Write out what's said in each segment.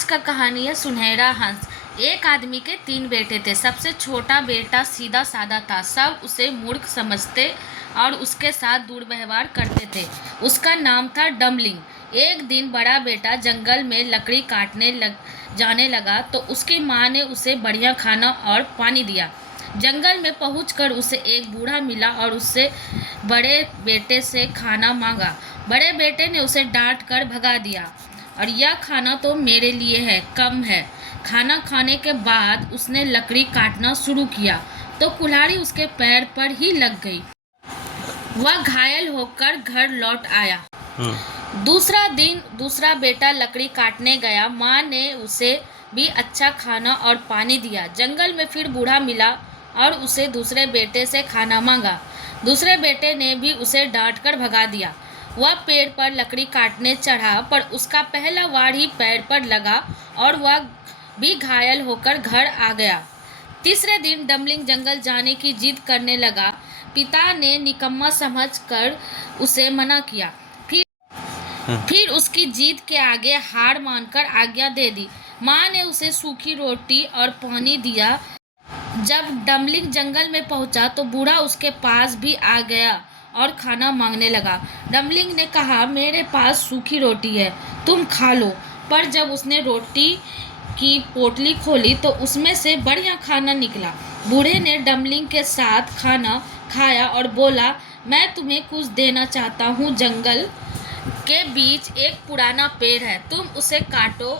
आज का कहानी है सुनहरा हंस। एक आदमी के 3 बेटे थे। सबसे छोटा बेटा सीधा साधा था। सब उसे मूर्ख समझते और उसके साथ दुर्व्यवहार करते थे। उसका नाम था डमलिंग। एक दिन बड़ा बेटा जंगल में लकड़ी काटने जाने लगा तो उसकी माँ ने उसे बढ़िया खाना और पानी दिया। जंगल में पहुंचकर उसे एक बूढ़ा मिला और उससे बड़े बेटे से खाना मांगा। बड़े बेटे ने उसे डांट कर भगा दिया और यह खाना तो मेरे लिए है, कम है। खाना खाने के बाद उसने लकड़ी काटना शुरू किया तो कुल्हाड़ी उसके पैर पर ही लग गई। वह घायल होकर घर लौट आया। दूसरा दिन दूसरा बेटा लकड़ी काटने गया। माँ ने उसे भी अच्छा खाना और पानी दिया। जंगल में फिर बूढ़ा मिला और उसे दूसरे बेटे से खाना मांगा। दूसरे बेटे ने भी उसे डांट कर भगा दिया। वह पेड़ पर लकड़ी काटने चढ़ा पर उसका पहला वार ही पैर पर लगा और वह भी घायल होकर घर आ गया। तीसरे दिन डमलिंग जंगल जाने की जिद करने लगा। पिता ने निकम्मा समझकर उसे मना किया। फिर उसकी जीत के आगे हार मानकर आज्ञा दे दी। माँ ने उसे सूखी रोटी और पानी दिया। जब डमलिंग जंगल में पहुंचा तो बूढ़ा उसके पास भी आ गया और खाना मांगने लगा। डमलिंग ने कहा, मेरे पास सूखी रोटी है, तुम खा लो। पर जब उसने रोटी की पोटली खोली तो उसमें से बढ़िया खाना निकला। बूढ़े ने डमलिंग के साथ खाना खाया और बोला, मैं तुम्हें कुछ देना चाहता हूँ। जंगल के बीच एक पुराना पेड़ है, तुम उसे काटो,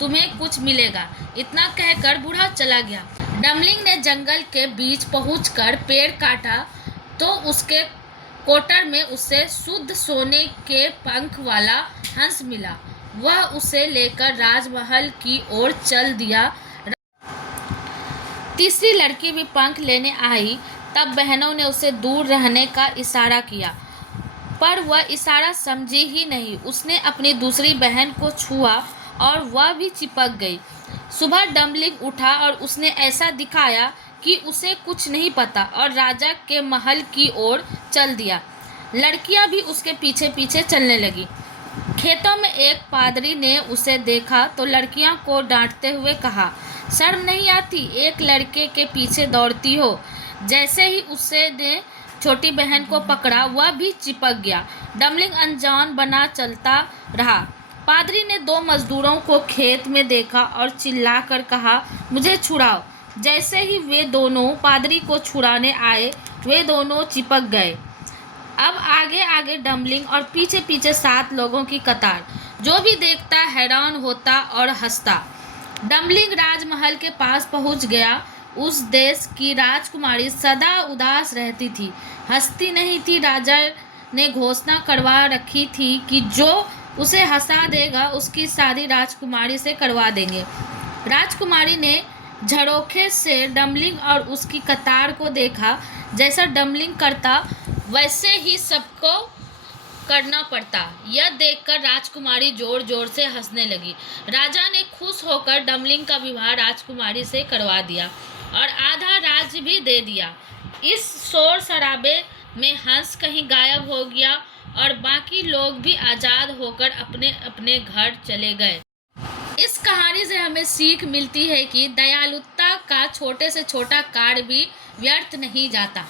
तुम्हें कुछ मिलेगा। इतना कहकर बूढ़ा चला गया। डमलिंग ने जंगल के बीच पहुंचकर पेड़ काटा तो उसके कोटर में उसे शुद्ध सोने के पंख वाला हंस मिला। वह उसे लेकर राजमहल की ओर चल दिया। तीसरी लड़की भी पंख लेने आई। तब बहनों ने उसे दूर रहने का इशारा किया पर वह इशारा समझी ही नहीं। उसने अपनी दूसरी बहन को छुआ और वह भी चिपक गई। सुबह डमलिंग उठा और उसने ऐसा दिखाया कि उसे कुछ नहीं पता और राजा के महल की ओर चल दिया। लड़कियां भी उसके पीछे पीछे चलने लगी। खेतों में एक पादरी ने उसे देखा तो लड़कियों को डांटते हुए कहा, शर्म नहीं आती, एक लड़के के पीछे दौड़ती हो। जैसे ही उसने छोटी बहन को पकड़ा वह भी चिपक गया। डमलिंग अनजान बना चलता रहा। पादरी ने 2 मजदूरों को खेत में देखा और चिल्लाकर कहा, मुझे छुड़ाओ। जैसे ही वे दोनों पादरी को छुड़ाने आए वे दोनों चिपक गए। अब आगे आगे डमलिंग और पीछे पीछे 7 लोगों की कतार। जो भी देखता हैरान होता और हंसता। डमलिंग राजमहल के पास पहुंच गया। उस देश की राजकुमारी सदा उदास रहती थी, हंसती नहीं थी। राजा ने घोषणा करवा रखी थी कि जो उसे हंसा देगा उसकी शादी राजकुमारी से करवा देंगे। राजकुमारी ने झरोखे से डमलिंग और उसकी कतार को देखा। जैसा डमलिंग करता वैसे ही सबको करना पड़ता। यह देखकर राजकुमारी जोर जोर से हंसने लगी। राजा ने खुश होकर डमलिंग का विवाह राजकुमारी से करवा दिया और आधा राज्य भी दे दिया। इस शोर शराबे में हंस कहीं गायब हो गया और बाकी लोग भी आज़ाद होकर अपने अपने घर चले गए। इस कहानी से हमें सीख मिलती है कि दयालुता का छोटे से छोटा कार्य भी व्यर्थ नहीं जाता।